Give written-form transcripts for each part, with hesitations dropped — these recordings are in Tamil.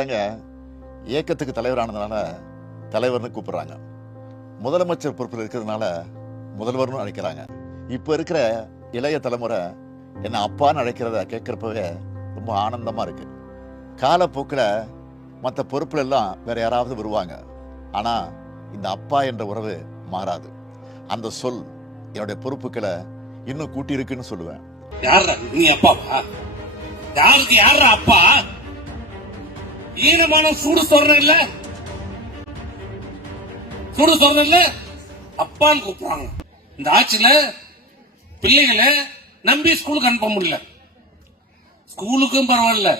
கட்சிக்காரங்க இயக்கத்துக்கு தலைவரானதுனால தலைவர்னு கூப்பிடுறாங்க. முதலமைச்சர் பொறுப்பில் இருக்கிறதுனால முதல்வர்னு அழைக்கிறாங்க. இப்போ இருக்கிற இளைய தலைமுறை என்ன அப்பான்னு அழைக்கிறத கேட்குறப்பவே ரொம்ப ஆனந்தமாக இருக்கு. காலப்போக்கில் மற்ற பொறுப்புல எல்லாம் வேற யாராவது வருவாங்க. ஆனால் இந்த அப்பா என்ற உறவு மாறாது. அந்த சொல் என்னுடைய பொறுப்புகளை இன்னும் கூட்டி இருக்குன்னு சொல்லுவேன். நீ அப்பாவா? யாருக்கு யாரா அப்பா? ஈனமான சூடு சொல்றேன் இல்ல, சூடு சொல்றேன் இல்ல, அப்பான்னு கூப்பிடுறாங்க. இந்த ஆட்சியில பிள்ளைகளை நம்பி ஸ்கூலுக்கு அனுப்ப முடியல. ஸ்கூலுக்கும் பரவாயில்ல,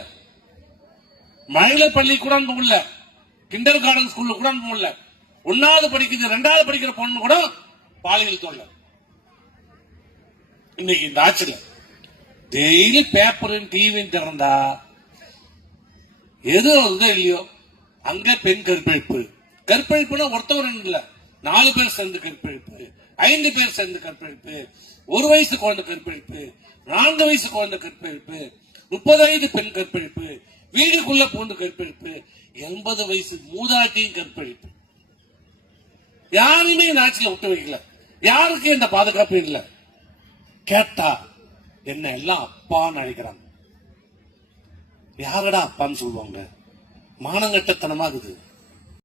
மகளிர் பள்ளி கூட அனுப்ப முடியல, கிண்டர் கார்டன் ஸ்கூல்ல கூட அனுப்ப முடியல. 1வது படிக்குது 2வது படிக்கிற பொண்ணு கூட பாலியல் தொல்லை. இன்னைக்கு இந்த ஆட்சியில டெய்லி பேப்பரும் டிவியும் திறந்தா எது வந்து இல்லையோ அங்க பெண் கற்பழிப்பு. கற்பழிப்புனா ஒருத்தவர் இல்ல, 4 பேர் சேர்ந்து கற்பழிப்பு, 5 பேர் சேர்ந்து கற்பழிப்பு, 1 வயசு குழந்தை கற்பழிப்பு, 4 வயசு குழந்தை கற்பழிப்பு, 30 பெண் கற்பழிப்பு, வீடுக்குள்ள பூண்டு கற்பழிப்பு, 80 வயசு மூதாட்டியும் கற்பழிப்பு. யாருமே இந்த ஆட்சியில விட்டு வைக்கல. யாருக்கு இந்த பாதுகாப்பு இல்லை. கேட்டா என்ன எல்லாம் அப்பான்னு நினைக்கிறாங்க. யாரடா அப்பான்னு சொல்லுவாங்க? மானங்கட்டத்தனமாகுது.